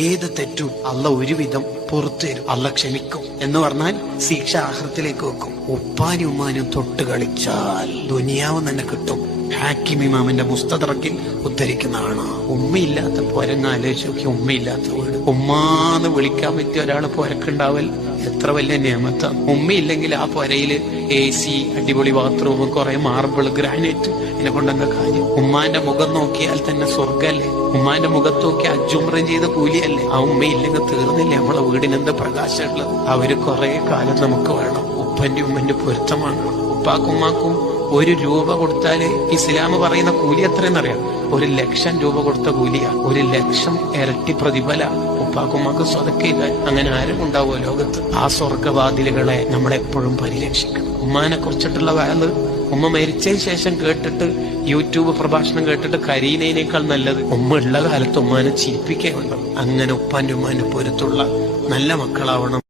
ഏത് തെറ്റും അള്ള ഒരുവിധം പുറത്തു തരും, അള്ള ക്ഷമിക്കും. എന്ന് പറഞ്ഞാൽ ശിക്ഷ ആഖിറത്തിലേക്ക് വെക്കും. ഉപ്പാനും ഉമ്മാനും തൊട്ട് കളിച്ചാൽ ദുനിയാവ് തന്നെ കിട്ടും. ഹാക്കിം ഇമാമിന്റെ മുസ്തദറക്കിൽ ഉദ്ധരിക്കുന്നതാണ്. ഉമ്മയില്ലാത്ത പോരങ്ങ് ആലോചിച്ച് നോക്കി. ഉമ്മയില്ലാത്ത വീട്, ഉമ്മാന്ന് വിളിക്കാൻ പറ്റിയ ഒരാൾ പോരക്കുണ്ടാവൽ എത്ര വലിയ നിയമത്താണ്. ഉമ്മയില്ലെങ്കിൽ ആ പൊരയില് AC, അടിപൊളി ബാത്റൂം, കുറെ മാർബിൾ, ഗ്രാനൈറ്റ്, ഇതിനെ കൊണ്ടെന്താ കാര്യം? ഉമ്മാന്റെ മുഖം നോക്കിയാൽ തന്നെ സ്വർഗല്ലേ? ഉമ്മാന്റെ മുഖത്ത് നോക്കി അജുമ്രം ചെയ്ത കൂലിയല്ലേ? ആ ഉമ്മയില്ലെങ്കിൽ തീർന്നില്ലേ നമ്മളെ വീടിനെന്താ പ്രകാശമുള്ളത്? അവര് കുറെ കാലം നമുക്ക് വേണം. ഉപ്പന്റെ ഉമ്മന്റെ പൊരുത്തമാണ്. ഉപ്പാക്കും ഉമ്മാക്കും 1 രൂപ കൊടുത്താല് ഇസ്ലാം പറയുന്ന കൂലി എത്രയെന്നറിയാം? 1,00,000 രൂപ കൊടുത്ത കൂലിയാ. 1,00,000 ഇരട്ടി പ്രതിഫല ഉപ്പാക്കുമ്മാക്ക് സ്വതക്ക ചെയ്താൽ. അങ്ങനെ ആരും ഉണ്ടാവുമോ ലോകത്ത്? ആ സ്വർഗവാതിലുകളെ നമ്മളെപ്പോഴും പരിരക്ഷിക്കണം. ഉമ്മാനെ കുറിച്ചിട്ടുള്ള വയല് ഉമ്മ മരിച്ചതിന് ശേഷം കേട്ടിട്ട്, യൂട്യൂബ് പ്രഭാഷണം കേട്ടിട്ട് കരീനേനേക്കാൾ നല്ലത് ഉമ്മ ഉള്ള കാലത്ത് ഉമ്മാനെ ചിരിപ്പിക്കുകയുണ്ടോ. അങ്ങനെ ഉപ്പാന്റെ ഉമ്മാന്റെ പൊരുത്തുള്ള നല്ല മക്കളാവണം.